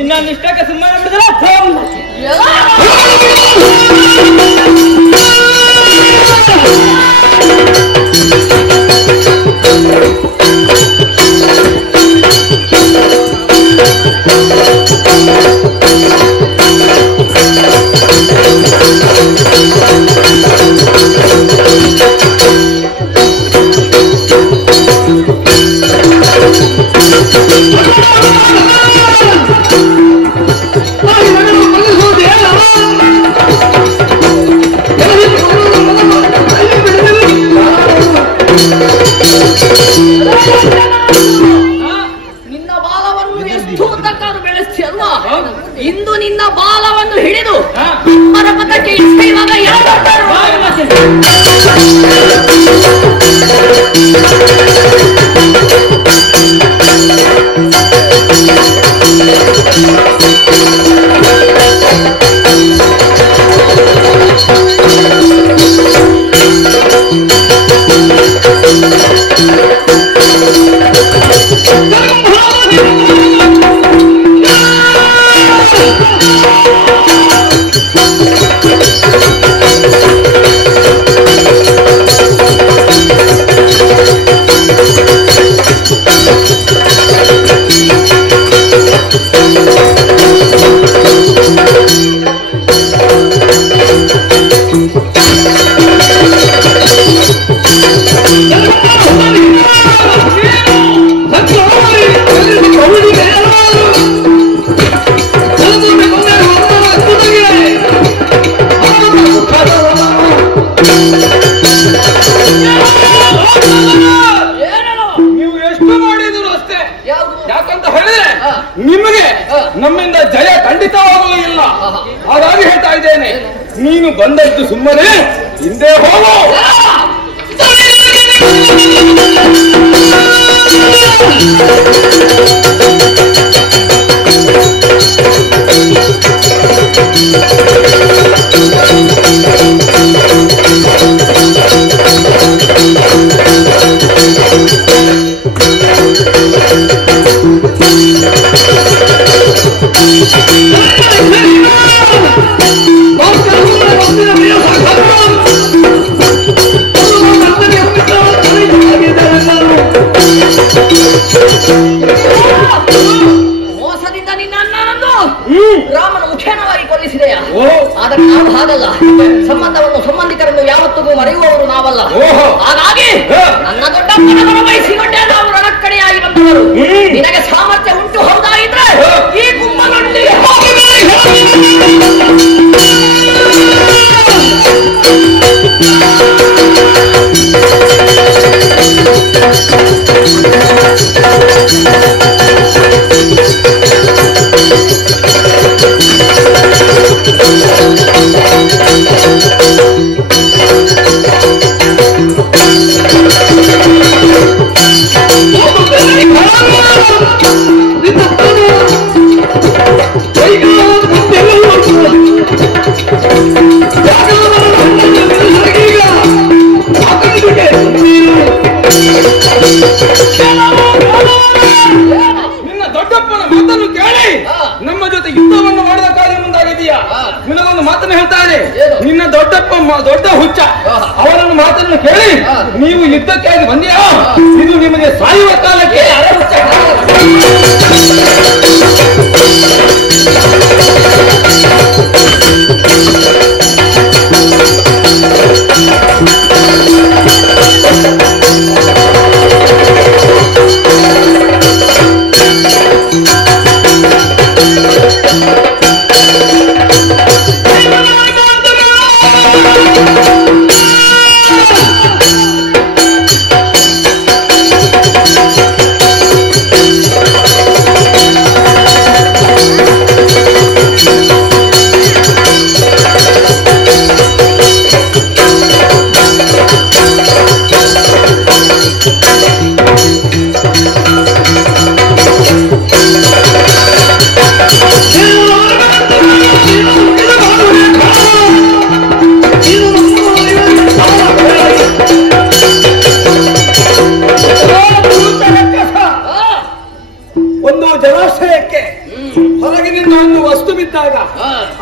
ಇನ್ನೊಂದಿಷ್ಟಕ್ಕೆ ಸುಮ್ಮನೆ ಬಿಡಿದ್ರೆ ನಿನ್ನ ಬಾಲವನ್ನು ಎಷ್ಟು ತಕ್ಕಾದ್ರೂ ಬೆಳೆಸ್ತಿ ಅಲ್ವಾ? ಇಂದು ನಿನ್ನ ಬಾಲವನ್ನು ಹಿಡಿದು ಪರಪಥಕ್ಕೆ ಇಳಿಸುವಾಗ ನೀವು ಎಷ್ಟು ಮಾಡಿದ್ರು ಅಷ್ಟೇ. ಯಾಕಂತ ಹೇಳಿದ್ರೆ ನಿಮಗೆ ನಮ್ಮಿಂದ ಜಯ ಖಂಡಿತವಾಗಲೂ ಇಲ್ಲ. ಹಾಗಾಗಿ ಹೇಳ್ತಾ ಇದ್ದೇನೆ, ನೀನು ಬಂದದ್ದು ಸುಮ್ಮನೆ ಹಿಂದೆ ಹೋಗು. ಮೋಸದಿಂದ ನಿನ್ನ ಅಣ್ಣನನ್ನು ರಾಮನ ಮುಖೇನವಾಗಿ ಕೊಲ್ಲಿಸಿದೆಯಾ? ಅದಕ್ಕೆ ನಾವು ಹಾಗಲ್ಲ. ಸಂಬಂಧವನ್ನು ಸಂಬಂಧಿಕರನ್ನು ಯಾವತ್ತಿಗೂ ಮರೆಯುವವರು ನಾವಲ್ಲ. ಹಾಗಾಗಿ ನನ್ನ ದೊಡ್ಡಪ್ಪನ ಬಯಸಿಕೊಂಡೇ ನಾವು ರಣಕ್ಕಡೆಯಾಗಿ ಬಂದವರು. ನಿನಗೆ ಸಾಮರ್ಥ್ಯ ಉಂಟು ಹೌದಾಗಿದ್ರೆ ಈ ಕುಂಭನೊಂದಿಗೆ ನಿನ್ನ ದೊಡ್ಡಪ್ಪನ ಮಾತನ್ನು ಕೇಳಿ ನಮ್ಮ ಜೊತೆ ಯುದ್ಧವನ್ನು ಮಾಡುವುದಕ್ಕಾಗಿ ಮುಂದಾಗಿದೆಯಾ? ನಿನಗೊಂದು ಮಾತನ್ನು ಹೇಳ್ತಾನೆ. ನಿನ್ನ ದೊಡ್ಡಪ್ಪ ದೊಡ್ಡ ಹುಚ್ಚ ಅವರನ್ನು ಮಾತನ್ನು ಕೇಳಿ ನೀವು ಯುದ್ಧಕ್ಕಾಗಿ ಬಂದಿಯಾ? ಇದು ನಿಮಗೆ ಸಾಯುವ ಕಾಲಕ್ಕೆ ಅರೆ ಹುಚ್ಚ.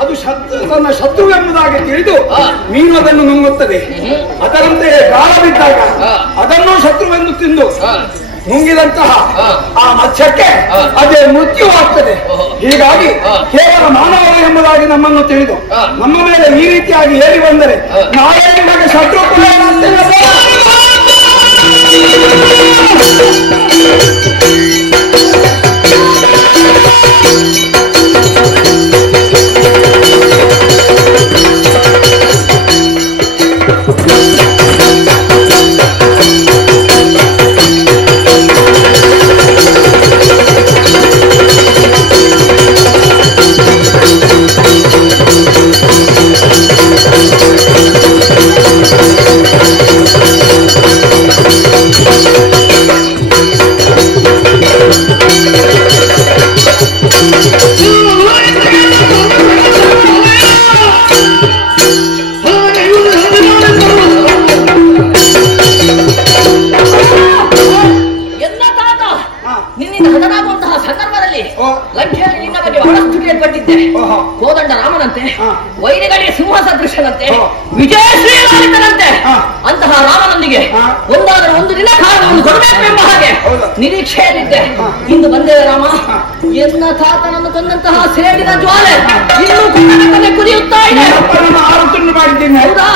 ಅದು ತನ್ನ ಶತ್ರು ಎಂಬುದಾಗಿ ತಿಳಿದು ಮೀನು ಅದನ್ನು ನುಂಗುತ್ತದೆ. ಅದರಂತೆ ಗಾಳ ಬಿದ್ದಾಗ ಅದನ್ನು ಶತ್ರುವೆಂದು ತಿಂದು ನುಂಗಿದಂತಹ ಆ ಮತ್ಸ್ಯಕ್ಕೆ ಅದೇ ಮೃತ್ಯುವಾಗ್ತದೆ. ಹೀಗಾಗಿ ಕೇವಲ ಮಾನವರು ಎಂಬುದಾಗಿ ನಮ್ಮನ್ನು ತಿಳಿದು ನಮ್ಮ ಮೇಲೆ ಈ ರೀತಿಯಾಗಿ ಏರಿ ಬಂದರೆ ನಾಳೆ ನಿಮಗೆ ಶತ್ರು ಕೋದಂಡ ರಾಮನಂತೆ, ವೈರಿಗಳಿಗೆ ಸಿಂಹ ಸದೃಶನಂತೆ, ವಿಜಯಶ್ರೀಲಾಲಿತನಂತೆ ಅಂತಹ ರಾಮನೊಂದಿಗೆ ಒಂದಾದರೂ ಒಂದು ದಿನ ಕಾಲವನ್ನು ಕೊಡಬೇಕು ಎಂಬ ಹಾಗೆ ನಿರೀಕ್ಷೆಯಲ್ಲಿದ್ದೆ. ಇಂದು ಬಂದೆ ರಾಮ. ಎನ್ನ ತಾತನನ್ನು ಕೊಂದಂತಹ ಸೇಡಿನ ಜ್ವಾಲೆ ಇನ್ನೂ ಕುಂಡನೆ ಕುದಿಯುತ್ತಾ ಇದೆ. ಹೌದಾ?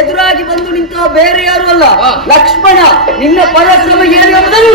ಎದುರಾಗಿ ಬಂದು ನಿಂತ ಬೇರೆ ಯಾರು ಅಲ್ಲ, ಲಕ್ಷ್ಮಣ. ನಿನ್ನ ಪರಾಕ್ರಮ ಏನು ಎಂಬುದನ್ನು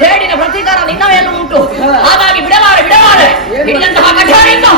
ಸೇಡಿನ ಪ್ರತೀಕಾರ ನಿನ್ನ ಮೇಲೆ ಉಂಟು. ಹಾಗಾಗಿ ಬಿಡಲಾರೆ ಬಿಡಲಾರೆ ಹಿಡಿದಂತಹ ಕಠಾರಿಯಿಂದ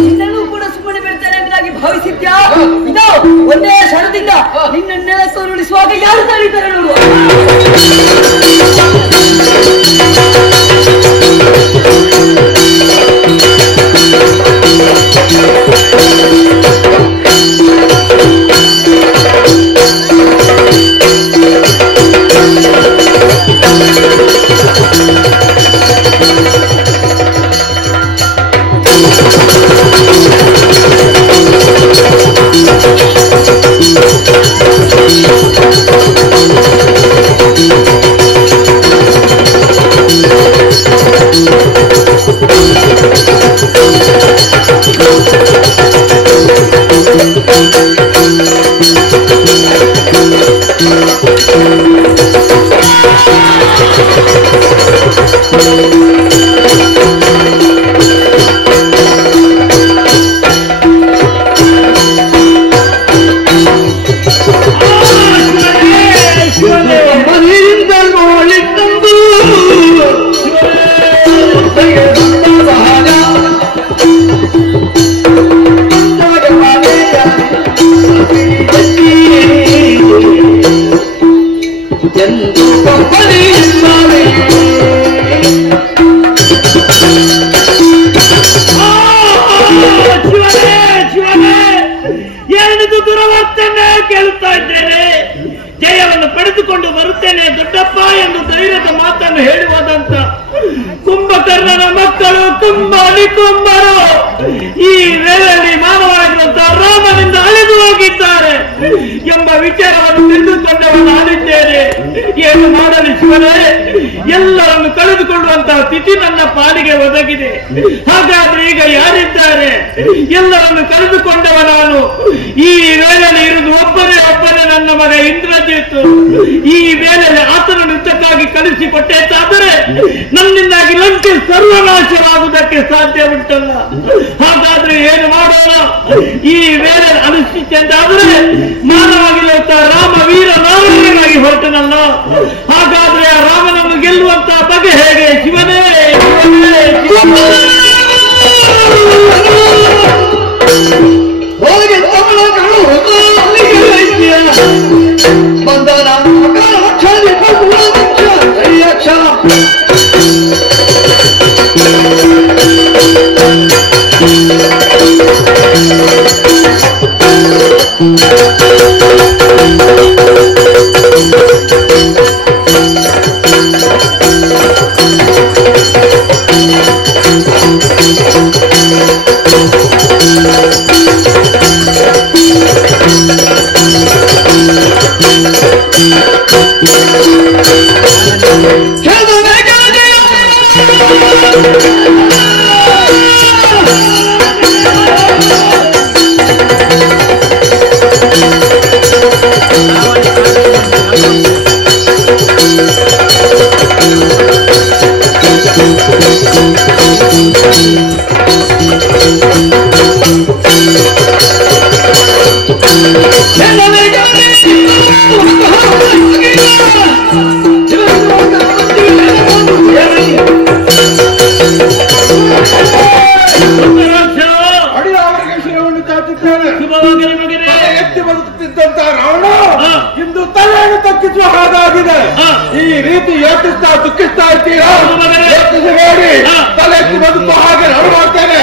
ನಿನ್ನನ್ನು ಕೂಡ ಸುಮ್ಮನೆ ಬಿಡ್ತೇನೆ ಎಂಬುದಾಗಿ ಭಾವಿಸಿದ್ಯಾ? ಇದು ಒಂದೇ ಕ್ಷಣದಿಂದ ನಿನ್ನೆಲ್ಲ ಉರುಳಿಸುವಾಗ ಯಾರು ತಡೀತಾರೆ ನೋಡು. ದುರವರ್ತನೆ ಕೇಳುತ್ತಾ ಇದ್ದೇನೆ. ಜಯವನ್ನು ಪಡೆದುಕೊಂಡು ಬರುತ್ತೇನೆ ದೊಡ್ಡಪ್ಪ ಎಂದು ಧೈರ್ಯದ ಮಾತನ್ನು ಹೇಳುವುದಂತ ಕುಂಭಕರ್ಣನ ಮಕ್ಕಳು ಕುಂಭರು ಈ ವೇಳೆಯಲ್ಲಿ ಮಾನವರಾಗಿರುವಂತಹ ರಾಮನಿಂದ ಅಳೆದು ಹೋಗಿದ್ದಾರೆ ಎಂಬ ವಿಚಾರವನ್ನು ತಿಳಿದುಕೊಂಡವ ನಾನಿದ್ದೇನೆ. ಏನು ಮಾಡಲಿ ಶಿವನೇ, ಎಲ್ಲರನ್ನು ಕಳೆದುಕೊಳ್ಳುವಂತಹ ಸ್ಥಿತಿ ನನ್ನ ಪಾಲಿಗೆ ಒದಗಿದೆ. ಹಾಗಾದ್ರೆ ಈಗ ಯಾರಿದ್ದಾರೆ? ಎಲ್ಲರನ್ನು ಕಳೆದುಕೊಂಡವ ನಾನು. ಈ ವೇಳೆಯಲ್ಲಿ ಇರುವುದು ಒಬ್ಬನೇ ನನ್ನ ಮಗ ಇಂದ್ರಜಿತ್. ಈ ವೇಳೆಯಲ್ಲಿ ಆತನನ್ನು ಯುದ್ಧಕ್ಕಾಗಿ ಕಳಿಸಿಕೊಟ್ಟೇತಾದರೆ ನನ್ನಿಂದಾಗಿ ಲಂಕೆ ಸರ್ವನಾಶವಾಗುವುದಕ್ಕೆ ಸಾಧ್ಯ ಉಂಟಲ್ಲ. ಹಾಗಾದ್ರೆ ಏನು ಮಾಡೋಣ? ಈ ವೇಳೆ ಅನಿಶ್ಚಿತ ಎಂದಾದರೆ ಮಾನವಾಗಿರುವಂತಹ ರಾಮ ವೀರ ನಾರಾಯಣನಾಗಿ ಹೊರಟನಲ್ಲ. ಹಾಗಾದ್ರೆ ಆ ರಾಮನನ್ನು ಗೆಲ್ಲುವಂತಹ ಬಗೆ ಹೇಗೆ? ಶಿವನೇ ಇಂದು ತಲೆಯನ್ನು ತಗ್ಗಿಸುವ ಹಾಗಾಗಿದೆ. ಈ ರೀತಿ ಯೋಚಿಸ್ತಾ ದುಃಖಿಸ್ತಾ ಇರ್ತೀರಾ? ಯೋಚಿಸಬೇಡಿ, ತಲೆ ಎತ್ತಿ ಬದುಕುವ ಹಾಗೆ ನಡುವಾಗ್ತೇನೆ.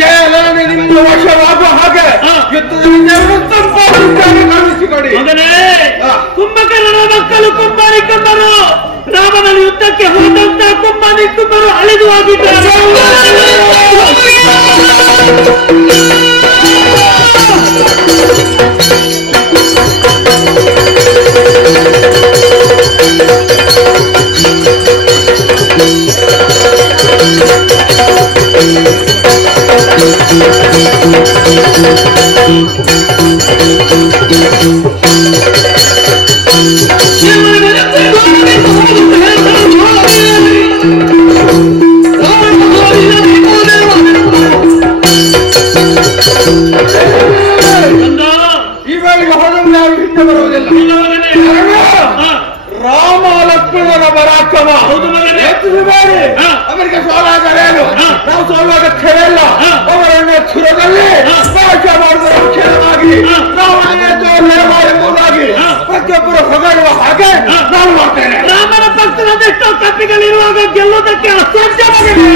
ಕೇಳನೆ ನಿಮ್ಮ ವಶವಾಗುವ ಹಾಗೆ ಯುದ್ಧದಲ್ಲಿ ಸಂಪಾದಿಸುತ್ತೇನೆ. ಕಾಣಿಸಿಕೊಡಿ. ಕುಂಭಕರ್ಣನ ಮಕ್ಕಳು ಕುಂಭರು ರಾಮನಲ್ಲಿ ಯುದ್ಧಕ್ಕೆ ಹೋದಂತ ಕುಂಭರು ಅಳಿದು ಹೋಗಿದ್ದಾರೆ. ಈ ವೇಳೆಗೆ ಹೊರಗೆ ಯಾರು ಹಿಂದೆ ಬರುವುದಿಲ್ಲ. ರಾಮ ಲಕ್ಷ್ಮಣರ ಪರಾಕ್ರಮ ಹೆಚ್ಚಿಸಬೇಡಿ. ಅವರಿಗೆ ಸೋಲಾದರೇನು? ನಾವು ಸೋಲುವಾಗ ಕ್ಷೇಲ್ಲ. ಅವರನ್ನು ಕ್ಷುರದಲ್ಲಿ ನಾಶ ಮಾಡುವ ಕ್ಷೇತ್ರವಾಗಿ ನಾವು ಎಂಬುದಾಗಿ ಪ್ರತಿಯೊಬ್ಬರು ಹೊಗಳುವ ಹಾಗೆ ನಾನು ಮಾಡ್ತೇನೆ. ರಾಮನ ಪಕ್ಷದೆಷ್ಟೋ ಕಪ್ಪಿಗಳಿರುವಾಗ ಗೆಲ್ಲುವುದಕ್ಕೆ ಅಸಾಧ್ಯವಾಗಿದೆ.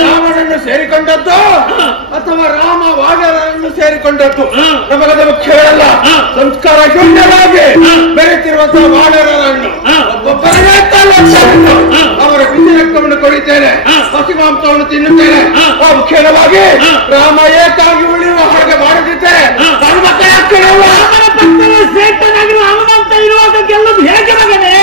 ರಾಮನನ್ನು ಸೇರಿಕೊಂಡದ್ದು ಅಥವಾ ರಾಮ ವಾನರನ್ನು ಸೇರಿಕೊಂಡದ್ದು ನಮಗದ ಮುಖ್ಯವಲ್ಲ. ಸಂಸ್ಕಾರ ಶೂನ್ಯವಾಗಿ ಬೆರೆತಿರುವಂತಹ ವಾನರರನ್ನು ಒಬ್ಬೊಬ್ಬರೇ ಅವರ ಬಿಸಿ ರಕ್ತವನ್ನು ಕೊಡಿತೇನೆ, ಹಸಿ ಮಾಂಸವನ್ನು ತಿನ್ನುತ್ತೇನೆ. ಆ ಮುಖ್ಯವಾಗಿ ರಾಮ ಏಕಾಗಿ ಉಳಿಯುವ ಹಾಗೆ ಮಾಡುತ್ತಿದ್ದೇನೆ. ನನ್ನ ಮತ್ತೆ ಯಾಕೆನಲ್ಲ ಶ್ರೇಷ್ಠನಾಗಿರುವ ಹನುಮಂತ ಇರುವಾಗ ಗೆಲ್ಲುವುದು ಹೇಗೆ ಮಗನೇ?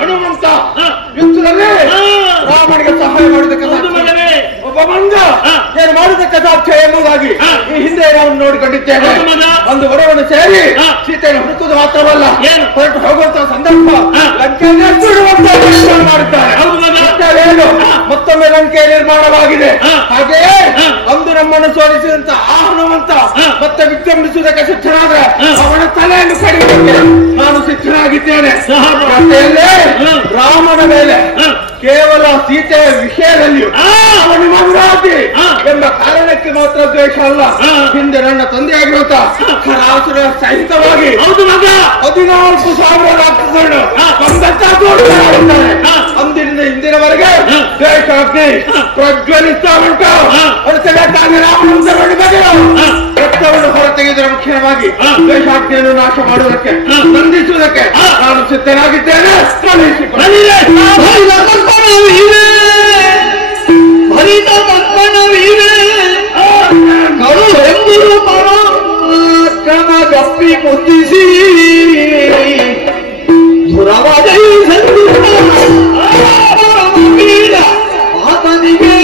ಹನುಮಂತ ಯುದ್ಧದಲ್ಲಿ ರಾಮನಿಗೆ ಸಹಾಯ ಮಾಡುವುದಕ್ಕೆ ಒಬ್ಬ ಮಂಗ ಏನು ಮಾಡುವುದಕ್ಕೆ ಸಾಧ್ಯ ಎಂಬುದಾಗಿ ಈ ಹಿಂದೆ ನಾವು ನೋಡಿಕೊಂಡಿದ್ದೇವೆ. ಒಂದು ವರವನ್ನು ಸೇರಿ ಸೀತೆಯನ್ನು ಹುಡುಕುವುದು ಮಾತ್ರವಲ್ಲ, ಹೊರಟು ಹೋಗುವಂತಹ ಸಂದರ್ಭ ಲಂಕೆಯನ್ನು ಮಾಡುತ್ತಾರೆ. ಮತ್ತೊಮ್ಮೆ ಲಂಕೆ ನಿರ್ಮಾಣವಾಗಿದೆ. ಹಾಗೆಯೇ ಅಂದು ನಮ್ಮನ್ನು ಸೋಲಿಸಿದಂತ ಆ ಹನುಮಂತ ಮತ್ತೆ ವಿಜೃಂಭಿಸುವುದಕ್ಕೆ ಸಿದ್ಧನಾದ್ರೆ ಅವನ ತಲೆಯನ್ನು ಕಡಿಯುವುದಕ್ಕೆ ನಾನು ಸಿದ್ಧನಾಗಿದ್ದೇನೆ. ಕಥೆಯಲ್ಲೇ ರಾಮನ ಮೇಲೆ ಕೇವಲ ಸೀತೆಯ ವಿಷಯದಲ್ಲಿಯೂ ಅವನು ಮಗುರಾತಿ ಎಂಬ ಕಾರಣಕ್ಕೆ ಮಾತ್ರ ದ್ವೇಷ ಅಲ್ಲ. ಹಿಂದೆ ನನ್ನ ತಂದೆಯಾಗಿರುವಂತ ರಾಸುರ ಸಹಿತವಾಗಿ 14,000 ರಾಕ್ಷಸರು ಅಂದಿನಿಂದ ಇಂದಿನವರೆಗೆ ದ್ವೇಷಾಗ್ನಿ ಪ್ರಜ್ವಲಿಸ್ತಾ ಉಂಟು. ಹೊರತೆಗಾಗಿ ರಾಮನಂದರನ್ನು ಬಗೆದು ರಕ್ತವನ್ನು ಹೊರತೆಗೆದರ ಮುಖ್ಯವಾಗಿ ದ್ವೇಷಾಗ್ನಿಯನ್ನು ನಾಶ ಮಾಡುವುದಕ್ಕೆ ನಂದಿಸುವುದಕ್ಕೆ ನಾನು ಸಿದ್ಧನಾಗಿದ್ದೇನೆ. ಗಪ್ಪಿ ಮುದ್ದಿಸಿ ದುರವಾದ ಆತನಿಗೆ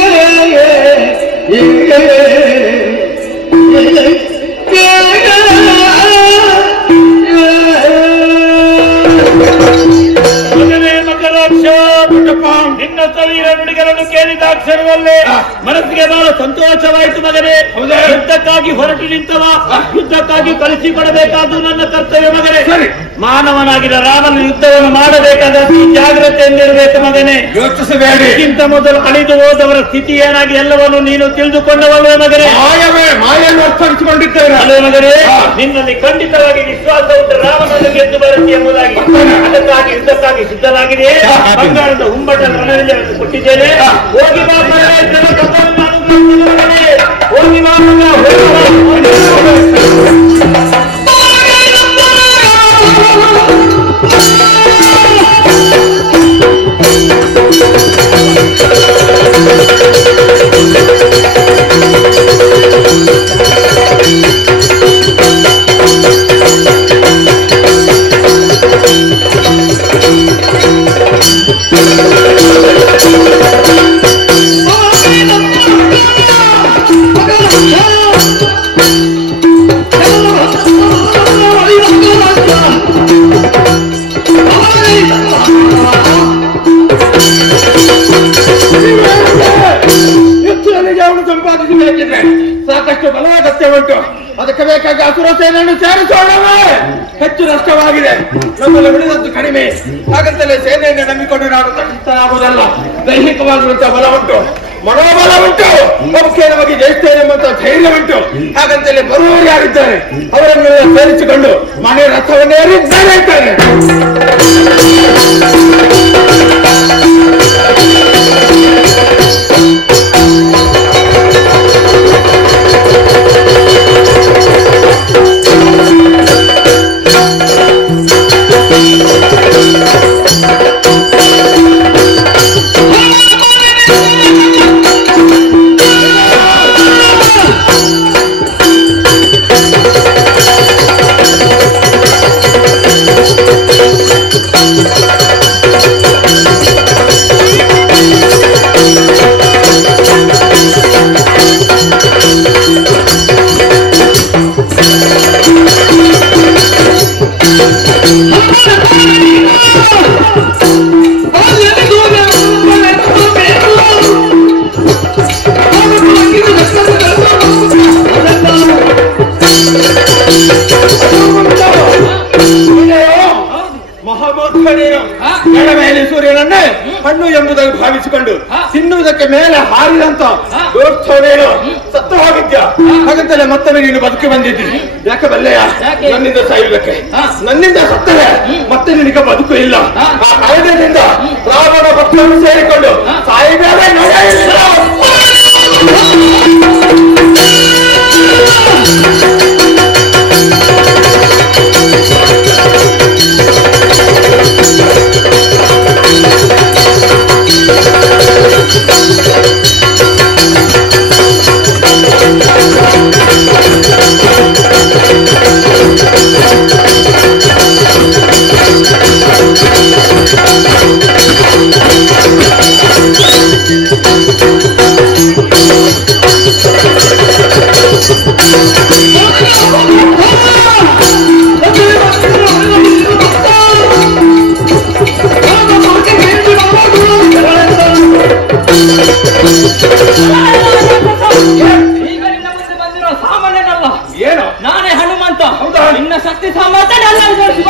ನಿನ್ನ ಸ್ಥಳೀಯ ನುಡಿಗಳನ್ನು ಕೇಳಿದ ಅಕ್ಷರದಲ್ಲೇ ಮನಸ್ಸಿಗೆ ಬಹಳ ಸಂತೋಷವಾಯಿತು ಮಗನೇ. ಯುದ್ಧಕ್ಕಾಗಿ ಹೊರಟು ನಿಂತವ, ಯುದ್ಧಕ್ಕಾಗಿ ಕಳಿಸಿಕೊಡಬೇಕಾದ್ದು ನನ್ನ ಕರ್ತವ್ಯ ಮಗನೇ. ಮಾನವನಾಗಿದ್ದ ರಾಮನ ಯುದ್ಧವನ್ನು ಮಾಡಬೇಕಾದ ಜಾಗ್ರತೆಯಿಂದಿರಬೇಕು ಮಗನೇ. ಯೋಚಿಸಬೇಡಿ. ಇದಕ್ಕಿಂತ ಮೊದಲು ಅಳಿದು ಹೋದವರ ಸ್ಥಿತಿ ಏನಾಗಿ ಎಲ್ಲವನ್ನು ನೀನು ತಿಳಿದುಕೊಂಡವಲ್ವೇ ಮಗನೇ? ಮಾಯನ್ನು ಅರ್ಥರಿಸಿಕೊಂಡಿದ್ದೇನೆ ಅಲ್ಲೇ ಮಗನೇ. ನಿನ್ನಲ್ಲಿ ಖಂಡಿತವಾಗಿ ವಿಶ್ವಾಸ ಉಂಟು ರಾಮನನ್ನು ಗೆದ್ದು ಬರುತ್ತೆ ಎಂಬುದಾಗಿ. ಅದಕ್ಕಾಗಿ ಯುದ್ಧಕ್ಕಾಗಿ ಸಿದ್ಧನಾಗಿದೆಯೇ? ಬಂಗಾಳದ ಹುಂಬಟ ರಣದಲ್ಲಿ ಕೊಟ್ಟಿದ್ದೇನೆ. ಹೋಗಿ ಬಾ ಹೋಗಿ ಬಾ ಸಾಕಷ್ಟು ಬಲ ಅಗತ್ಯ ಉಂಟು. ಅದಕ್ಕೆ ಬೇಕಾಗಿ ಅಸುರ ಸೇನೆಯನ್ನು ಸೇರಿಸೋಣವೇ. ಹೆಚ್ಚು ನಷ್ಟವಾಗಿದೆ, ನಮ್ಮಲ್ಲಿ ಉಳಿದದ್ದು ಕಡಿಮೆ. ಹಾಗಂತಲೇ ಸೇನೆಯನ್ನು ನಂಬಿಕೊಂಡು ನಾವು ತಟಸ್ಥರಾಗುವುದಲ್ಲ. ದೈಹಿಕವಾಗಿರುವಂತಹ ಬಲ ಉಂಟು, ಮನೋಬಲ ಉಂಟು, ಅವಕ್ಕೆ ನಮಗೆ ಜಯಿಸ್ತೇನೆ ಎಂಬಂತಹ ಧೈರ್ಯ ಉಂಟು. ಹಾಗಂತಲೇ ಬರುವವರು ಯಾರಿದ್ದಾರೆ ಅವರನ್ನೆಲ್ಲ ಸೇರಿಸಿಕೊಂಡು ಮನೆ ರಥವನ್ನು ಏರಿದ್ದಾರೆ ಇದ್ದಾರೆ. ಮೇಲೆ ಸೂರ್ಯನನ್ನೇ ಹಣ್ಣು ಎಂಬುದಾಗಿ ಭಾವಿಸಿಕೊಂಡು ತಿನ್ನುವುದಕ್ಕೆ ಮೇಲೆ ಹಾರಿದಂತ ದೋಸ್ತೋನೇನು ಸತ್ತು ಹೋಗಿದ್ಯ. ಹಾಗಂತಲೇ ಮತ್ತೊಮ್ಮೆ ನೀನು ಬದುಕಿ ಬಂದಿದ್ದೀನಿ. ಯಾಕೆ ಬಲ್ಲೆಯ? ನನ್ನಿಂದ ಸಾಯುವುದಕ್ಕೆ. ನನ್ನಿಂದ ಸತ್ತರೆ ಮತ್ತೆ ನಿನಗೆ ಬದುಕು ಇಲ್ಲ. ಆ ಕಾರಣದಿಂದ ರಾವಣ ಭಕ್ತರನ್ನು ಸೇರಿಕೊಂಡು ಸಾಯಬೇಡ ನಡೆಯಲಿಲ್ಲ. ಈಗ ನಿನ್ನ ಮುಂದೆ ಬಂದಿರೋ ಸಾಮಾನ್ಯನಲ್ಲ. ಏನು? ನಾನೇ ಹನುಮಂತ. ಹೌದಾ? ನಿನ್ನ ಶಕ್ತಿ ಸಾಮರ್ಥ್ಯ ನನ್ನ ತೋರಿಸುವ.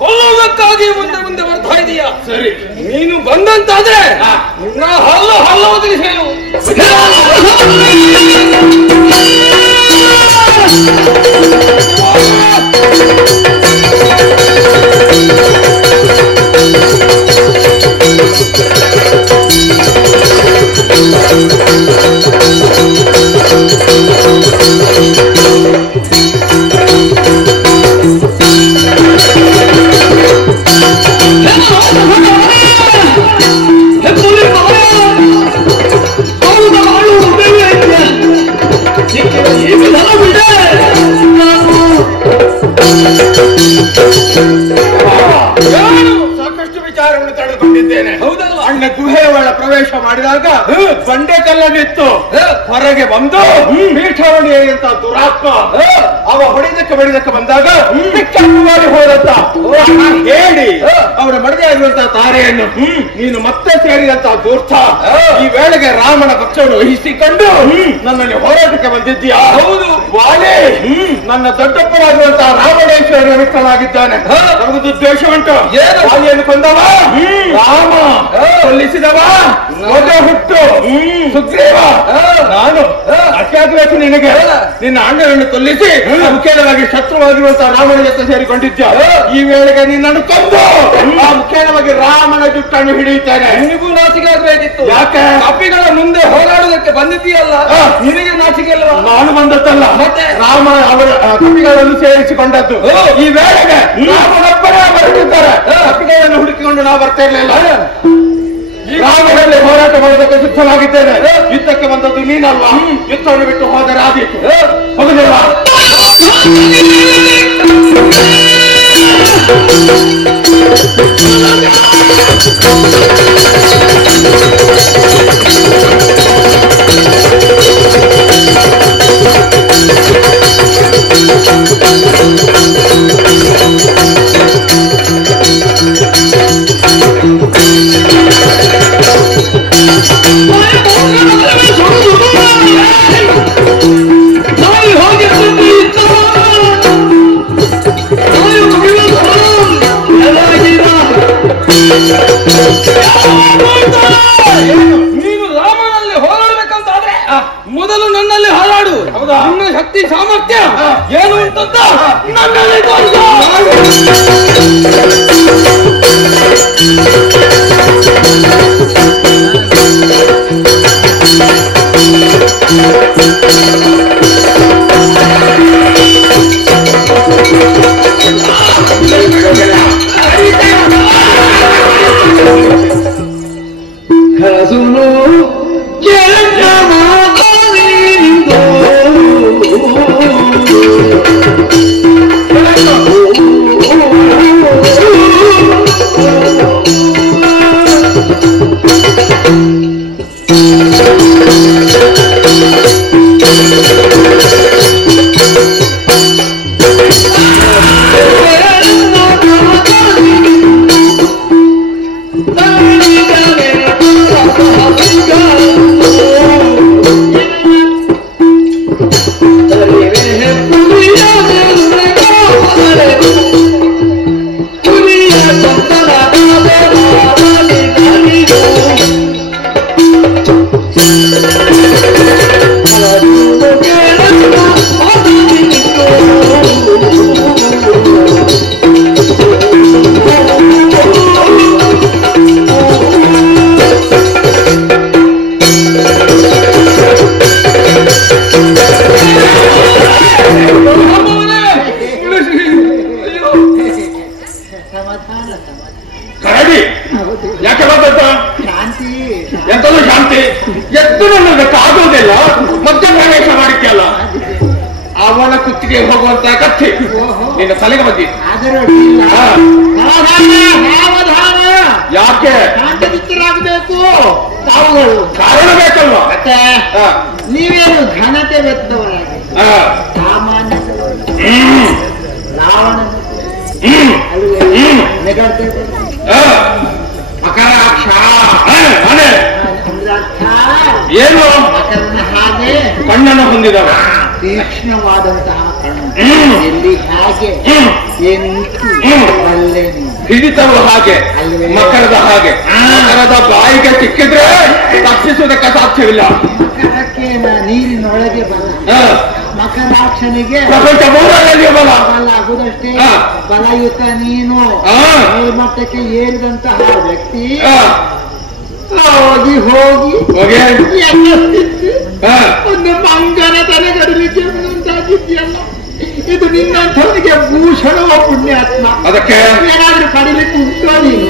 ಕೊಲ್ಲುವುದಕ್ಕಾಗಿ ಮುಂದೆ ಮುಂದೆ ಬರ್ತಾ ಇದೀಯಾ? ಸರಿ, ನೀನು ಬಂದಂತಾದ್ರೆ ಹಲ್ಲು ಹಲ್ಲೋದಿರಿ ಸೇನು. ಸಾಕಷ್ಟು ವಿಚಾರವನ್ನು ತಡೆದುಕೊಂಡಿದ್ದೇನೆ. ಹೌದಲ್ಲ? ಅಣ್ಣ ಗುಹೆಯ ಒಳ ಪ್ರವೇಶ ಮಾಡಿದಾಗ ಬಂಡೆ ಕಲ್ಲನ್ನಿತ್ತು ಹೊರಗೆ ಬಂದು ಪೀಠವಣಿಯಂತ ದುರಾತ್ಮ ಅವ ಹೊಡೆದಕ್ಕೆ ಬಂದಾಗ ಮಾಡಿ ಹೋದಂತ ಹೇಳಿ ಅವರ ಮಡದೆ ಆಗಿರುವಂತಹ ತಾರೆಯನ್ನು ನೀನು ಮತ್ತೆ ಸೇರಿದಂತಹ ದೂರ್ಥ ಈ ವೇಳೆಗೆ ರಾಮನ ಪಕ್ಷವನ್ನು ವಹಿಸಿಕೊಂಡು ನನ್ನಲ್ಲಿ ಹೋರಾಟಕ್ಕೆ ಬಂದಿದ್ದೀಯಾ? ಹೌದು ವಾಲೆ, ನನ್ನ ದೊಡ್ಡಪ್ಪನಾಗಿರುವಂತಹ ರಾಮಣೇಶ್ವರ ವಿಠಲಾಗಿದ್ದಾನೆ. ನಮಗೊಂದು ದ್ವೇಷ ಉಂಟು. ವಾಲಿಯನ್ನು ಕೊಂದವ ರಾಮ, ಸಲ್ಲಿಸಿದವ ಹುಟ್ಟು ಸುಗ್ರೀವ. ನಾನು ಅತ್ಯಾಗಬೇಕು ನಿನಗೆ ನಿನ್ನ ಅಣ್ಣನನ್ನು ಕೊಲ್ಲಿಸಿ ಮುಖ್ಯವಾಗಿ ಶತ್ರುವಾಗಿರುವಂತಹ ರಾಮನ ಜೊತೆ ಸೇರಿಕೊಂಡಿದ್ದ. ಈ ವೇಳೆಗೆ ನಿನ್ನನ್ನು ಕೊಂದು ಆ ಮುಖ್ಯವಾಗಿ ರಾಮನ ಜುಟ್ಟನ್ನು ಹಿಡಿಯುತ್ತೇನೆ. ನಿನಗೂ ನಾಚಿಕೆ ಆಗಬೇಕಿತ್ತು. ಯಾಕೆ? ಕಪಿಗಳ ಮುಂದೆ ಹೋರಾಡುವುದಕ್ಕೆ ಬಂದಿದ್ದೀಯಲ್ಲ, ನಿನಗೆ ನಾಚಿಕೆ ಅಲ್ವಾ? ನಾನು ಬಂದದ್ದಲ್ಲ, ಮತ್ತೆ ರಾಮ ಅವರ ಕಪಿಗಳನ್ನು ಸೇರಿಸಿಕೊಂಡದ್ದು. ಈ ವೇಳೆಗೆ ರಾಮನೊಬ್ಬರೇ ಬರುತ್ತಿದ್ದಾರೆ. ಕಪಿಗಳನ್ನು ಹುಡುಕಿಕೊಂಡು ನಾವು ಬರ್ತಾ ಇರಲಿಲ್ಲ. ರಾಮನಲ್ಲಿ ಹೋರಾಟ ಮಾಡೋದಕ್ಕೆ ಸಿದ್ಧವಾಗಿದ್ದೇನೆ. ಯುದ್ಧಕ್ಕೆ ಬಂದದ್ದು ನೀನಲ್ವಾ? ಯುದ್ಧವನ್ನು ಬಿಟ್ಟು ಹೋದರೆ ಆದೀತು. ಹೋಗುದಿಲ್ಲ. ನೀನು ರಾಮನಲ್ಲಿ ಹೋರಾಡಬೇಕಂತಾದ್ರೆ ಮೊದಲು ನನ್ನಲ್ಲಿ ಹೋರಾಡು. ನಿನ್ನ ಶಕ್ತಿ ಸಾಮರ್ಥ್ಯ ಏನು ಅಂತಂತ ನನ್ನಲ್ಲಿ ಯಾಕೆ ಬಂದದ್ದ? ಶಾಂತಿ ಎಂತಲೂ ಶಾಂತಿ ಎದ್ದು ನನಗಾಗುವುದಿಲ್ಲ. ಮಧ್ಯ ಪ್ರವೇಶ ಮಾಡಿದ್ಯಲ್ಲ, ಅವನ ಕುತ್ತಿಗೆ ಹೋಗುವಂತ ಕಥೆ ನಿನ್ನ ತಲೆಗೆ ಬಂದಿತ್ತು. ಯಾಕೆ ಶಾಂತಿರಾಗಬೇಕು? ತಾವುಗಳು ಕಾರಣ ಬೇಕಲ್ವ? ಮತ್ತೆ ನೀವೇನು ಘನತೆ ಬೆತ್ತವರಾಗಿ ಸಾಮಾನ್ಯ ರಾವಣ ಮಕರಾಕ್ಷ ಏನು ಮಕರನ ಹಾಗೆ ಕಣ್ಣನ್ನು ಹೊಂದಿದವ, ತೀಕ್ಷ್ಣವಾದಂತಹ ಕಣ್ಣು. ಎಲ್ಲಿ ಹಾಗೆ ಏನು ಅಲ್ಲೇ ಹಿಡಿತವ ಹಾಗೆ, ಮಕರದ ಹಾಗೆ. ಮಕರದ ಬಾಯಿಗೆ ಸಿಕ್ಕಿದ್ರೆ ತಪ್ಪಿಸುವುದಕ್ಕೆ ಸಾಧ್ಯವಿಲ್ಲ. ಮಕರಕ್ಕೆ ನೀರಿನೊಳಗೆ ಬಲ, ಮಕರಾಕ್ಷನಿಗೆ ಪ್ರಪಂಚ ಮೂರರಲ್ಲಿ ಬಲ ಆಗುವುದಷ್ಟೇ. ಬಲಯುತ ನೀನು ಮೇಲ್ಮಟ್ಟಕ್ಕೆ ಏರಿದಂತಹ ವ್ಯಕ್ತಿ ಹೋಗಿ ಹೋಗಿ ಒಂದು ಮಂಗನ ತಲೆಗಡಲಿಕ್ಕೆ ಮುಂದಾಗಿದ್ಯಲ್ಲ. ಇದು ನಿನ್ನಂಥವನಿಗೆ ಭೂಷಣವ ಪುಣ್ಯಾತ್ಮ. ಅದಕ್ಕೆ ಏನಾದ್ರೂ ಕಡಿಲಿಕ್ಕೆ ಉಂಟೋ ನೀನು?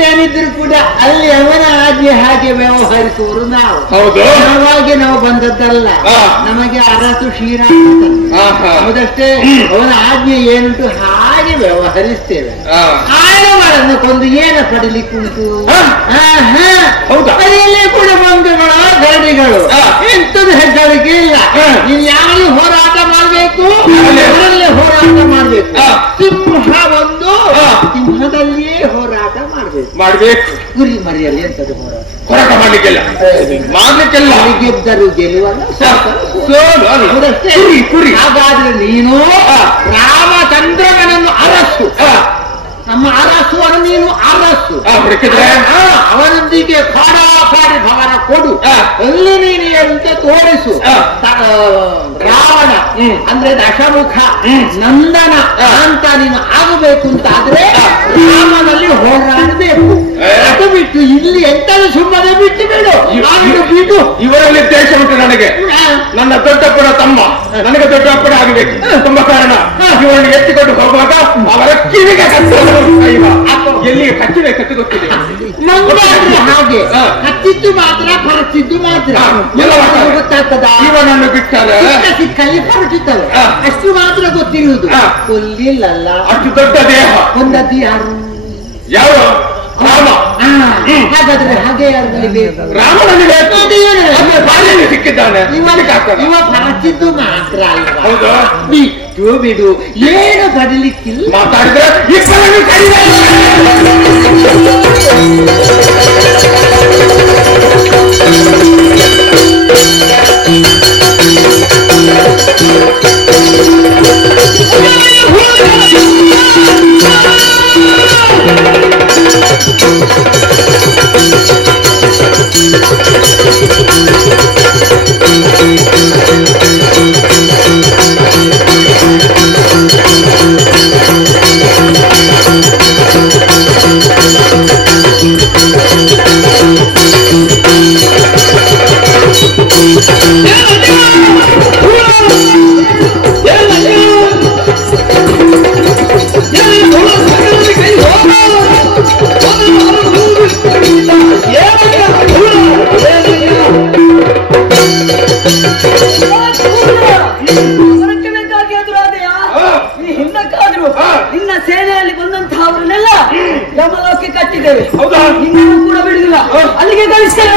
ಏನಿದ್ರು ಕೂಡ ಅಲ್ಲಿ ಅವನ ಆಜ್ಞೆ ಹಾಗೆ ವ್ಯವಹರಿಸುವರು ನಾವು. ನಾವಾಗಿ ನಾವು ಬಂದದ್ದಲ್ಲ, ನಮಗೆ ಅರಸು ಶ್ರೀರಾಮ ಹೌದಷ್ಟೇ. ಅವನ ಆಜ್ಞೆ ಏನುಂಟು ಹಾಗೆ ವ್ಯವಹರಿಸ್ತೇವೆ. ಆಳಗಳನ್ನು ಕೊಂದು ಏನ ಪಡಿಲಿಕ್ಕುಂಟು? ಅದರಲ್ಲಿ ಕೂಡ ಮಂಗಗಳ ಗರಡಿಗಳು ಎಂತದ್ದು ಹೆಗ್ಗಳಿಕೆ ಇಲ್ಲ. ನೀನು ಯಾರು ಹೋರಾಟ ಮಾಡಬೇಕು, ಅವರಲ್ಲೇ ಹೋರಾಟ ಮಾಡಬೇಕು. ಸಿಂಹ ಒಂದು ಸಿಂಹದಲ್ಲಿಯೇ ಹೋರಾಟ ಮಾಡ್ಬೇಕು. ಗುರಿ ಮರಿಯಲ್ಲಿ ಎಂತದ್ದು ಹೋರಾಟ ಮಾಡ್ಲಿಕ್ಕೆಲ್ಲ ಗೆದ್ದರು ಗೆಲುವಲ್ಲ, ಹಾಗಾದ್ರೆ ನೀನು ರಾಮಚಂದ್ರನನ್ನು ಅರಸು, ನಮ್ಮ ಅರಸುವನ್ನು ನೀನು ಅರಸು. ಅವನೊಂದಿಗೆ ಕಾಡಾಕಾಡಿ ಭವನ ಕೊಡು, ಅಲ್ಲಿ ನೀನು ಅಂತ ತೋರಿಸು. ರಾವಣ ಅಂದ್ರೆ ದಶಮುಖ ನಂದನ ಅಂತ ನೀನು ಆಗಬೇಕು ಅಂತ ಆದ್ರೆ ರಾಮನಲ್ಲಿ ಹೋರಾಡಬೇಕು. ಅದು ಬಿಟ್ಟು ಇಲ್ಲಿ ಎಂತದ್ದು ಸುಮ್ಮನೆ ಬಿಟ್ಟು ಬಿಡು. ಬಿಟ್ಟು ಇವರಲ್ಲಿ ದೇಶ ಉಂಟು ನನಗೆ. ನನ್ನ ದೊಡ್ಡಪ್ಪನ ತಮ್ಮ ನನಗೆ ದೊಡ್ಡಪ್ಪನ ಆಗಬೇಕು. ತುಂಬಾ ಕಾರಣ ಇವರನ್ನು ಎತ್ತಿಕೊಂಡು ಹೋಗುವಾಗ ಅವರ ಕಿವಿಗೆ ಎಲ್ಲಿಗೆ ಕಚ್ಚಬೇಕು ಗೊತ್ತಿದೆ. ಹಾಗೆ ಕಚ್ಚಿದ್ದು ಮಾತ್ರ ಕರಚಿದ್ದು ಮಾತ್ರ ಗೊತ್ತಾಗ್ತದ. ಇವನನ್ನು ಬಿಟ್ಟರೆ ಸಿಕ್ಕಲ್ಲಿ ಕರಚುತ್ತವೆ, ಅಷ್ಟು ಮಾತ್ರ ಗೊತ್ತಿರುವುದು. ಕೊಲ್ಲಿಲ್ಲಲ್ಲ, ಅಷ್ಟು ದೊಡ್ಡ ದೇಹ. ಕೊಂದದ್ದು ಯಾರು? ಯಾರು? ರಾಮ. ಹಾಗಾದ್ರೆ ಹಾಗೆ ಯಾರಲ್ಲಿ ರಾಮನಲ್ಲಿ ಸಿಕ್ಕಿದ್ದಾನೆ. ಇವ ಕರಚಿದ್ದು ಮಾತ್ರ ಅಲ್ವಾ? ಹೌದು. ಬಿಟ್ಟು ಬಿಡು, ಏನು ಪಡಲಿಕ್ಕಿಲ್ಲ. ಮಾತಾಡಿದ್ರೆ ನಿನ್ನ ಸೇನೆಯಲ್ಲಿ ಬಂದಂತಹ ಅವರನ್ನೆಲ್ಲ ಯಮಲೋಕಕ್ಕೆ ಕಟ್ಟಿದ್ದೇವೆ. ನಿನ್ನನ್ನು ಕೂಡ ಬಿಡುದಿಲ್ಲ, ಅಲ್ಲಿಗೆ ಕಳಿಸ್ತೇವೆ.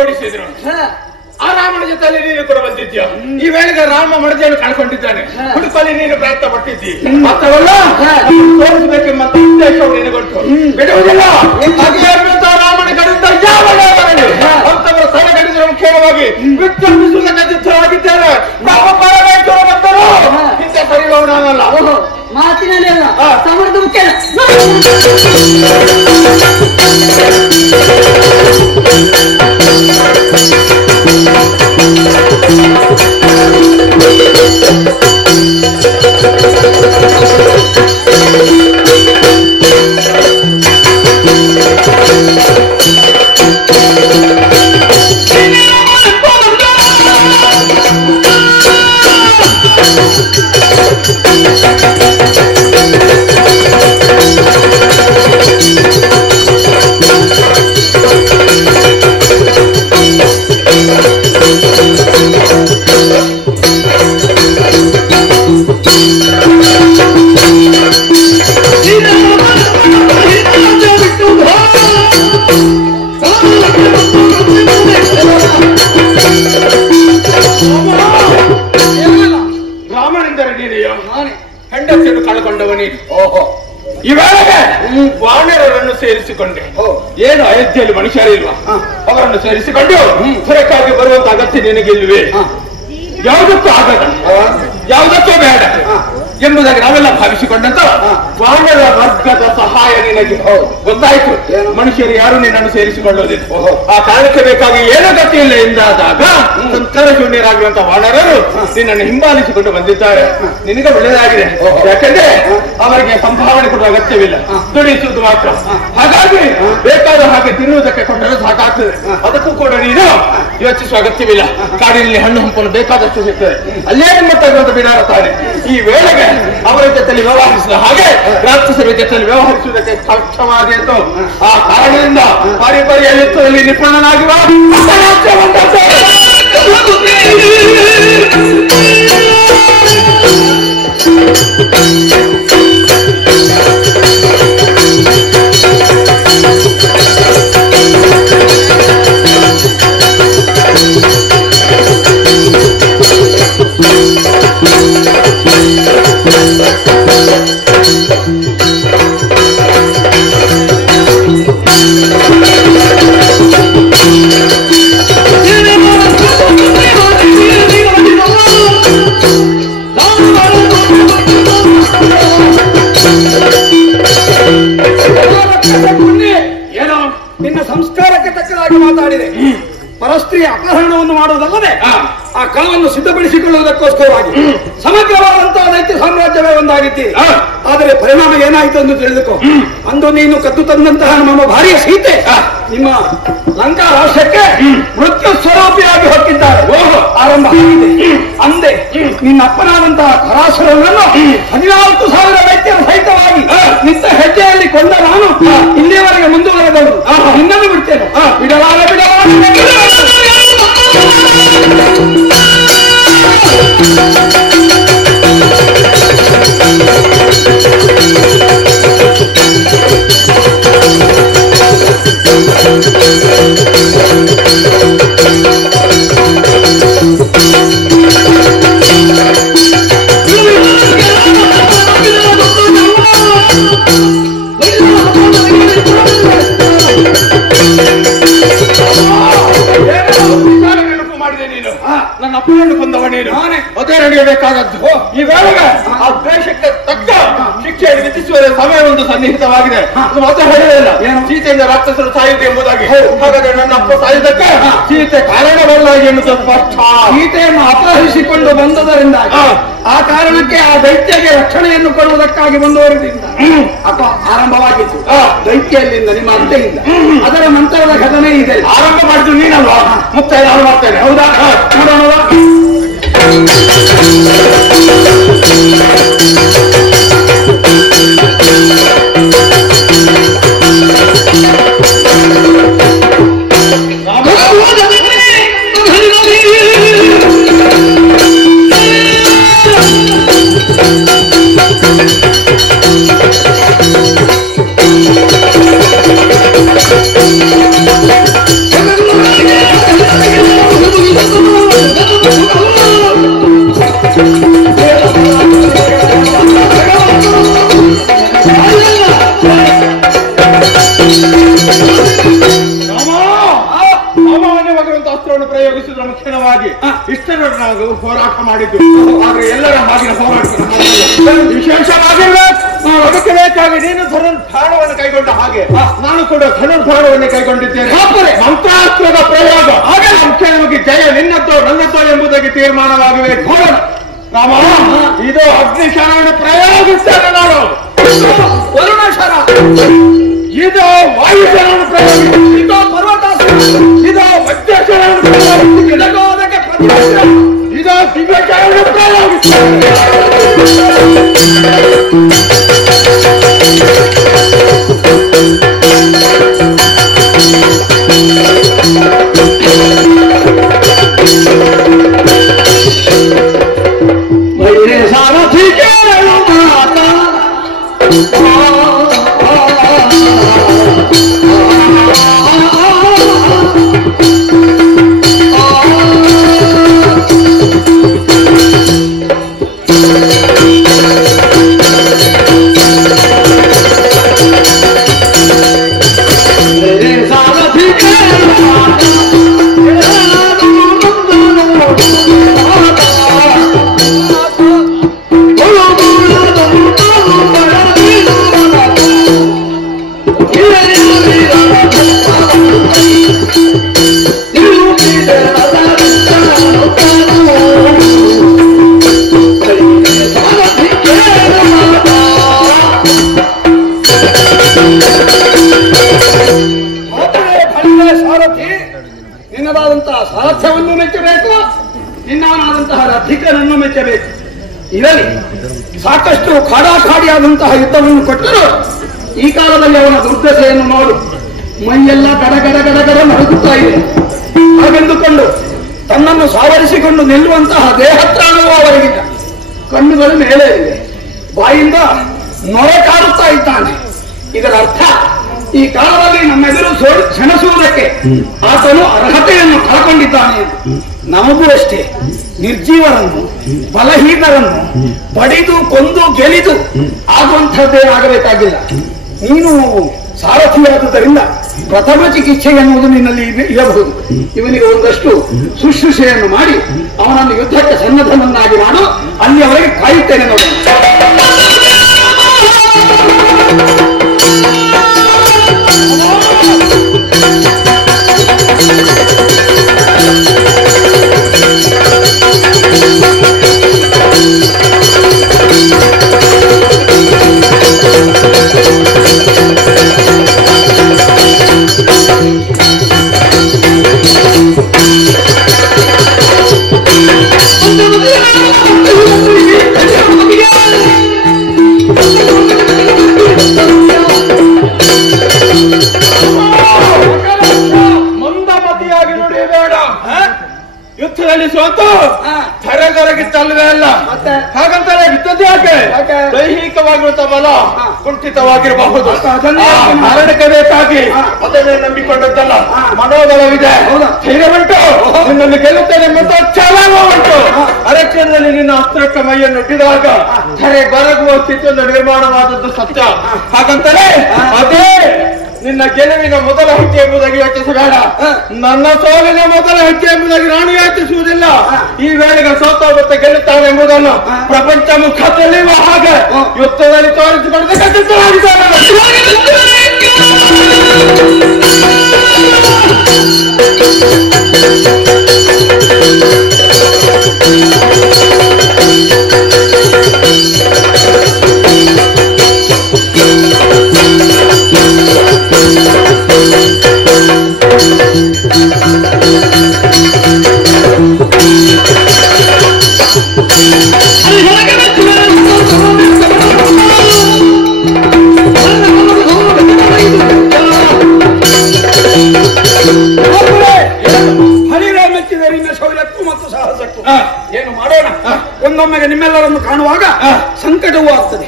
ಓಡಿಸಿದ್ರು. ಆ ರಾಮನ ಜೊತೆಯಲ್ಲಿ ನೀನು ಕೂಡ ಬಂದಿದ್ಯಾ? ಈ ವೇಳೆಗೆ ರಾಮ ಮಡದಿಯನ್ನು ಕಳ್ಕೊಂಡಿದ್ದಾನೆ. ಹುಡುಕಲ್ಲಿ ನೀನು ಪ್ರಯತ್ನ ಪಟ್ಟಿದ್ದಿ. ಮಾತ್ರವಲ್ಲ, ತೋರಿಸಬೇಕೆಂಬಂತ ಉದ್ದೇಶವು ನಿನಗೊಟ್ಟು ಬಿಡುವುದಿಲ್ಲ. ರಾಮನ ಕಡೆಯಿಂದ ಯಾವ ಅಂತವರ ಸ್ಥಳ ಕಡಿದ್ರೆ ಮುಖ್ಯವಾಗಿ ಯುದ್ಧವಾಗಿದ್ದಾರೆ. ನಮ್ಮ ಪರಮೇಶ್ವರ ಬಂದರು ಹಿಂದೆ ಸರಿಯುವ ನಾನಲ್ಲ. ಮಾತಿನಲ್ಲಿ ಅಲ್ಲ, ಸಮರದ ಮುಖ್ಯ. ರಾಮನೆಂದರೆ ನೀನೆಯೋ ಹೆಂಡತಿಯನ್ನು ಕಳ್ಕೊಂಡವ ನೀನು. ಓಹೋ, ಇವಾಗ ವಾನರರನ್ನು ಸೇರಿಸಿಕೊಂಡೆ. ಏನು ಅಯೋಧ್ಯೆಯಲ್ಲಿ ಮನುಷ್ಯರಿಲ್ವಾ? ಅವರನ್ನು ಸೇರಿಸಿಕೊಂಡು ಹೊರಕ್ಕಾಗಿ ಬರುವಂತ ಅಗತ್ಯ ನಿನಗಿಲ್ವೇ? ಯಾವುದಕ್ಕೂ ಆಗದ, ಯಾವುದಕ್ಕೂ ಬೇಡ ಎಂಬುದಾಗಿ ನಾವೆಲ್ಲ ಭಾವಿಸಿಕೊಂಡಂತ ವಾನರ ವರ್ಗದ ಸಹಾಯ ನಿನಗೆ ಗೊತ್ತಾಯ್ತು. ಮನುಷ್ಯರು ಯಾರು ನಿನ್ನನ್ನು ಸೇರಿಸಿಕೊಳ್ಳುವುದಿಲ್ಲ. ಆ ಕಾರಣಕ್ಕೆ ಬೇಕಾಗಿ ಏನೋ ಗತಿ ಇಲ್ಲ ಎಂದಾದಾಗ ಸಂಸ್ಕಾರ ಶೂನ್ಯರಾಗಿರುವಂತಹ ವಾನರರು ನಿನ್ನನ್ನು ಹಿಂಬಾಲಿಸಿಕೊಂಡು ಬಂದಿದ್ದಾರೆ. ನಿನಗೆ ಒಳ್ಳೆಯದಾಗಿದೆ, ಯಾಕಂದ್ರೆ ಅವರಿಗೆ ಸಂಭಾವನೆ ಕೊಡುವ ಅಗತ್ಯವಿಲ್ಲ, ದುಡಿಸುವುದು ಮಾತ್ರ. ಹಾಗಾಗಿ ಬೇಕಾದ ಹಾಗೆ ತಿನ್ನುವುದಕ್ಕೆ ಕೊಟ್ಟರೆ ಸಾಕಾಗ್ತದೆ. ಅದಕ್ಕೂ ಕೂಡ ನೀನು ಯೋಚಿಸುವ ಅಗತ್ಯವಿಲ್ಲ. ಕಾಡಿನಲ್ಲಿ ಹಣ್ಣು ಹಂಪಲು ಬೇಕಾದಷ್ಟು ಸಿಗ್ತದೆ, ಅಲ್ಲೇ ನಿಮ್ಮ ತಗೊಂಡು ಬಿಡಾರ ತಾನೆ. ಈ ವೇಳೆಗೆ ಅವರ ಜೊತೆಯಲ್ಲಿ ವ್ಯವಹರಿಸಿದ ಹಾಗೆ ರಾಕ್ಷಸರ ಜೊತೆಯಲ್ಲಿ ವ್ಯವಹರಿಸುವುದಕ್ಕೆ ಸಕ್ಷಮವಾದ ಎಂದು ಆ ಕಾರಣದಿಂದ ಪಾರಂಪರ್ಯ ಯುದ್ಧದಲ್ಲಿ ನಿಪುಣನಾಗಿರುವ ಏನೋ ನಿನ್ನ ಸಂಸ್ಕಾರಕ್ಕೆ ತಕ್ಕದಾಗಿ ಮಾತಾಡಿದೆ. ಪರಸ್ತ್ರೀಯ ಅಪಹರಣವನ್ನು ಮಾಡುವುದಲ್ಲದೆ ಆ ಕಳವನ್ನು ಸಿದ್ಧಪಡಿಸಿಕೊಳ್ಳುವುದಕ್ಕೋಸ್ಕರವಾಗಿ ಸಮಗ್ರವಾದಂತಹ ದೈತ್ಯ ಸಾಮ್ರಾಜ್ಯವೇ ಒಂದಾಗಿದ್ದೀರಿ. ಆದರೆ ಪರಿಣಾಮ ಏನಾಯಿತು ಎಂದು ತಿಳಿದುಕೋ. ಅಂದು ನೀನು ಕದ್ದು ತಂದಂತಹ ನಮ್ಮ ಭಾರ್ಯ ಸೀತೆ ನಿಮ್ಮ ಲಂಕಾ ರಾಷ್ಟ್ರಕ್ಕೆ ಮೃತ್ಯು ಸ್ವರೂಪಿಯಾಗಿ ಹೊಕ್ಕಿದ್ದಾರೆ. ಆರಂಭ ಆಗಿದೆ. ಅಂದೆ ನಿನ್ನ ಅಪ್ಪನಾದಂತಹ ಖರಾಸುರನನ್ನು 14,000 ದೈತ್ಯರ ಸಹಿತವಾಗಿ ನಿಂತ ಹೆಜ್ಜೆಯಲ್ಲಿ ಕೊಂಡ ನಾನು ಇಲ್ಲಿಯವರೆಗೆ ಮುಂದುವರೆದವರು. ನಿನ್ನನ್ನು ಬಿಡ್ತೇನೆ, ಬಿಡಲಾರ ಬಿಡಲಾರ. ನನ್ನ ಅಪ್ಪನನ್ನು ಕೊಂದವ ನೀನು, ಅದೇ ನಡೆಯಬೇಕಾದದ್ದು. ಈ ವೇಳೆಗೆ ಆ ದ್ವೇಷಕ್ಕೆ ತಕ್ಕ ಶಿಕ್ಷೆಯನ್ನು ವಿಧಿಸುವ ಸಮಯ ಒಂದು ಸನ್ನಿಹಿತವಾಗಿದೆ. ಮಾತ್ರ ಹೇಳಿಲ್ಲ ಸೀತೆಯಿಂದ ರಾಕ್ಷಸರು ಸಾಯುವುದು ಎಂಬುದಾಗಿ. ಹಾಗಾದ್ರೆ ನನ್ನ ಅಪ್ಪ ಸಾಯುವುದಕ್ಕೆ ಸೀತೆ ಕಾರಣವಲ್ಲ ಎನ್ನುವುದು ಸ್ಪಷ್ಟ. ಸೀತೆಯನ್ನು ಅಪಹರಿಸಿಕೊಂಡು ಬಂದದರಿಂದ ಆ ಕಾರಣಕ್ಕೆ ಆ ದೈತ್ಯಗೆ ರಕ್ಷಣೆಯನ್ನು ಕೊಡುವುದಕ್ಕಾಗಿ ಮುಂದುವರೆದಿಂದ ಅಪ್ಪ ಆರಂಭವಾಗಿತ್ತು. ದೈತ್ಯಲ್ಲಿಂದ ನಿಮ್ಮ ಅಂತೆಯಿಂದ ಅದರ ನಂತರದ ಘಟನೆ ಇದೆ. ಆರಂಭ ಮಾಡಿದ್ದು ನೀನಲ್ವಾ, ಮುಕ್ತಾಯ ನಾನು ಮಾಡ್ತೇನೆ. ಹೌದಾ? ನೋಡೋಣ. ಪ್ರಯೋಗಿಸಿದ ಮುಖ್ಯವಾಗಿ ಇಷ್ಟರನ್ನು ನಾವು ಹೋರಾಟ ಮಾಡಿದ್ದು. ಆದ್ರೆ ಎಲ್ಲರ ಹಾಗೆ ಹೋರಾಟ ವಿಶೇಷವಾಗಿರ್ಬೇಕು. ಅದಕ್ಕೆ ಬೇಕಾಗಿ ನೀನು ಧನುರ್ಧಾರವನ್ನು ಕೈಗೊಂಡ ಹಾಗೆ ನಾನು ಕೂಡ ಧನುರ್ಧಾರವನ್ನು ಕೈಗೊಂಡಿದ್ದೇನೆ. ಮಂತ್ರಾಸ್ತ್ರದ ಪ್ರಯೋಗ ಹಾಗೆ ಮುಖ್ಯವಾಗಿ ಜಯ ನಿನ್ನದ್ದು ನನ್ನದ್ದು ಎಂಬುದಾಗಿ ತೀರ್ಮಾನವಾಗಬೇಕು. ರಾಮ, ಇದು ಅಗ್ನಿಶರವನ್ನು ಪ್ರಯೋಗಿಸ್ತೇನೆ ನಾನು. ವರುಣಶರ, ಇದು ವಾಯುಶರವನ್ನು ಪ್ರಯೋಗಿಸಿ, ಇದು ಪರ್ವತಾಸ್ತ್ರ, ಇದು ವಜ್ರಶರವನ್ನು ಪ್ರಯೋಗಿಸಿ, ಇದು ದಿವ್ಯಶರಣ ನಿನ್ನದಾದಂತಹ ಸಾರಥ್ಯವನ್ನು ಮೆಚ್ಚಬೇಕು, ನಿನ್ನವನಾದಂತಹ ರಥಿಕನನ್ನು ಮೆಚ್ಚಬೇಕು. ಇದರಲ್ಲಿ ಸಾಕಷ್ಟು ಖಾಡಾಖಾಡಿಯಾದಂತಹ ಯುದ್ಧವನ್ನು ಕೊಟ್ಟರು. ಈ ಕಾಲದಲ್ಲಿ ಅವನ ದುರ್ದಶೆಯನ್ನು ನೋಡು, ಮೈಯೆಲ್ಲ ಗಡಗಡ ನಡುಗುತ್ತಾ ಇದೆ. ಹಾಗೆಂದುಕೊಂಡು ತನ್ನನ್ನು ಸಾವರಿಸಿಕೊಂಡು ನಿಲ್ಲುವಂತಹ ದೇಹತ್ರಾಣವೂ ಅವರಿಗಿಲ್ಲ. ಕಣ್ಣುಗಳು ಮೇಲೆ ಇವೆ, ಬಾಯಿಂದ ನೊರೆ ಕಾರುತ್ತಾ ಇದ್ದಾನೆ. ಇದರ ಅರ್ಥ ಈ ಕಾಲದಲ್ಲಿ ನಮ್ಮೆದುರು ಸೆಣಸುವುದಕ್ಕೆ ಆತನು ಅರ್ಹತೆಯನ್ನು ಕಳಕೊಂಡಿದ್ದಾನೆ. ನಮಗೂ ಅಷ್ಟೇ, ನಿರ್ಜೀವರನ್ನು ಬಲಹೀನರನ್ನು ಬಡಿದು ಕೊಂದು ಗೆಲಿದು ಆಗುವಂಥದ್ದೇ ಆಗಬೇಕಾಗಿಲ್ಲ. ನೀನು ಸಾರಥಿಯಾದುದರಿಂದ ಪ್ರಥಮ ಚಿಕಿತ್ಸೆ ಎನ್ನುವುದು ನಿನ್ನಲ್ಲಿ ಇರಬಹುದು. ಇವನಿಗೆ ಒಂದಷ್ಟು ಶುಶ್ರೂಷೆಯನ್ನು ಮಾಡಿ ಅವನನ್ನು ಯುದ್ಧಕ್ಕೆ ಸನ್ನದ್ಧನನ್ನಾಗಿ ಮಾಡು. ಅಲ್ಲಿಯವರೆಗೆ ಕಾಯುತ್ತೇನೆ ನೋಡಿ. ಮಂದಮತಿಯಾಗಿ ನುಡಿಯಬೇಡ. ಯುದ್ಧದಲ್ಲಿ ಸೋತು ಥರಗರಗಿತ್ತಲ್ವೇ ಅಲ್ಲ. ಹಾಗಂತಾರೆ ಯುದ್ಧದ ಯಾಕೆ? ದೈಹಿಕವಾಗಿರುತ್ತ ಬಲ ಕುಂಠಿತವಾಗಿರಬಹುದು. ಮರಣಕ್ಕೆ ಬೇಕಾಗಿ ಅದನ್ನೇ ನಂಬಿಕೊಂಡದ್ದಲ್ಲ, ಮನೋಬಲವಿದೆ, ಧೈರ್ಯವುಂಟು, ನಿನ್ನನ್ನು ಗೆಲ್ಲುತ್ತೇನೆ ಎಂಬ ಛಲವೂ ಉಂಟು. ಅರಕ್ಷಣದಲ್ಲಿ ನಿನ್ನ ಅಸ್ತ್ರಕ್ಕೆ ಮೈಯನ್ನು ಒಡ್ಡಿದಾಗ ಧರೆ ಬರಗುವ ಸ್ಥಿತಿಯನ್ನು ನಿರ್ಮಾಣವಾದದ್ದು ಸತ್ಯ. ಹಾಗಂತಾರೆ ಅದೇ ನಿನ್ನ ಗೆಲುವಿನ ಮೊದಲ ಹೆಜ್ಜೆ ಎಂಬುದಾಗಿ ಯೋಚಿಸಬೇಡ. ನನ್ನ ಸೋಲಿನ ಮೊದಲ ಹೆಜ್ಜೆ ಎಂಬುದಾಗಿ ನಾನು ಯೋಚಿಸುವುದಿಲ್ಲ. ಈ ವೇಳೆಗೆ ಸೋತ ಮತ್ತೆ ಗೆಲ್ಲುತ್ತಾನೆ ಎಂಬುದನ್ನು ಪ್ರಪಂಚ ಮುಖ ತೆಳೆಯುವ ಹಾಗೆ ಯುದ್ಧದಲ್ಲಿ ತೋರಿಸಿಕೊಂಡು ಖಚಿತವಾಗಿದ್ದಾನೆ. ಏನು ಮಾಡೋಣ? ಒಂದೊಮ್ಮೆಗೆ ನಿಮ್ಮೆಲ್ಲರನ್ನು ಕಾಣುವಾಗ ಸಂಕಟವೂ ಆಗ್ತದೆ,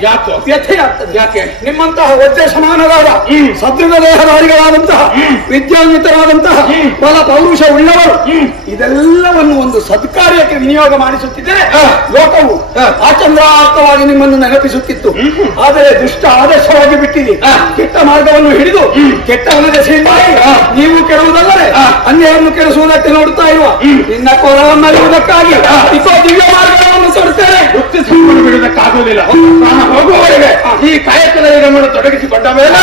ವ್ಯಥೆ ಆಗ್ತದೆ. ಯಾಕೆ? ನಿಮ್ಮಂತಹ ವಜ್ರ ಸಮಾನರಾದ ಸದೃಢ ದೇಹಧಾರಿಗಳಾದಂತಹ ವಿದ್ಯಾನ್ವಿತರಾದಂತಹ ಬಲ ಪೌರುಷ ಉಳ್ಳವರು ಇದೆಲ್ಲವನ್ನು ಒಂದು ಸತ್ಕಾರ್ಯಕ್ಕೆ ವಿನಿಯೋಗ ಮಾಡಿಸುತ್ತಿದ್ದರೆ ಲೋಕವು ಆಚಂದ್ರಾರ್ಥವಾಗಿ ನಿಮ್ಮನ್ನು ನೆನಪಿಸುತ್ತಿತ್ತು. ಆದರೆ ದುಷ್ಟ ಆದರ್ಶವಾಗಿ ಬಿಟ್ಟಿದೆ. ಕೆಟ್ಟ ಮಾರ್ಗವನ್ನು ಹಿಡಿದು ಕೆಟ್ಟವನ ದೆಸೆಯಿಂದಾಗಿ ನೀವು ಕೆಡುವುದಲ್ಲದೆ ಅನ್ಯವನ್ನು ಕೆಡಿಸುವುದಕ್ಕೆ ನೋಡುತ್ತಾ ಇರುವ ನಿನ್ನ ಕೋರವನ್ನರಿಯುವುದಕ್ಕಾಗಿ ಇಕೋ ದಿವ್ಯ ಮಾರ್ಗವನ್ನು ತೊಡುತ್ತೇನೆ. ವೃತ್ತಿ ಸಂಪೂರ್ಣ ಬಿಡುವುದಕ್ಕಾಗುವುದಿಲ್ಲ. ಪ್ರಾಣ ಹೋಗುವವರೆಗೆ ಈ ಕಾಯಕದಲ್ಲಿ ನಮ್ಮನ್ನು ತೊಡಗಿಸಿಕೊಂಡ ಮೇಲೆ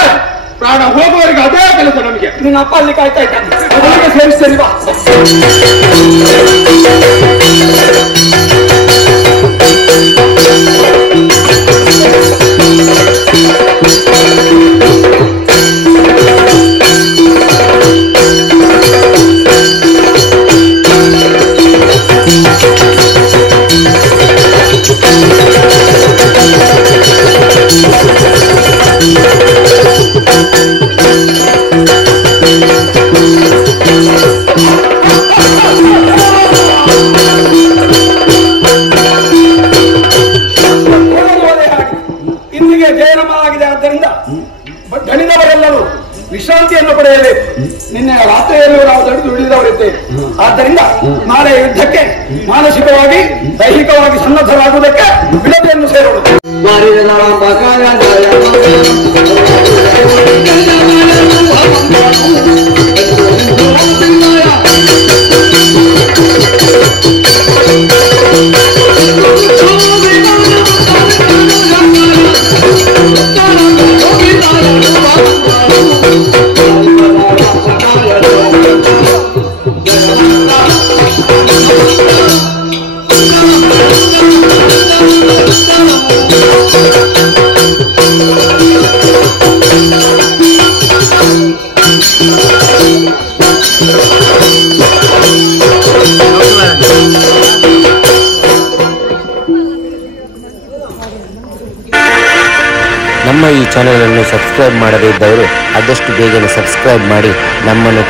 ಪ್ರಾಣ ಹೋಗುವವರೆಗೆ ಅದೇ ಕೆಲಸ ನಮಗೆ. ನಿನ್ನ ಅಪ್ಪ ಅಲ್ಲಿ ಕಾಯ್ತಾ ಇದ್ದಾನೆ, ಅವನಿಗೆ ಸೇರಿಸ್ತೇನೆ ಬಾ. ಇಂದಿಗೆ ಜಯನಮನಾಗಿದೆ. ಆದ್ದರಿಂದ ದಣಿದವರೆಲ್ಲರೂ ವಿಶ್ರಾಂತಿಯನ್ನು ಪಡೆಯಬೇಕು. ನಿನ್ನೆ ರಾತ್ರಿಯಲ್ಲೂ ನಾವು ದುಡಿದವರಿದ್ದೇವೆ. ಆದ್ದರಿಂದ ನಾಳೆ ಯುದ್ಧಕ್ಕೆ ಮಾನಸಿಕವಾಗಿ ದೈಹಿಕವಾಗಿ ಸನ್ನದ್ಧರಾಗುವುದಕ್ಕೆ ಬಿಡತೆಯನ್ನು ಸೇರೋಣ. ನಮ್ಮ ಈ ಚಾನೆಲ್ ಅನ್ನು ಸಬ್ಸ್ಕ್ರೈಬ್ ಮಾಡದೇ ಇದ್ದವರು ಆದಷ್ಟು ಬೇಗನೆ ಸಬ್ಸ್ಕ್ರೈಬ್ ಮಾಡಿ ನಮ್ಮನ್ನು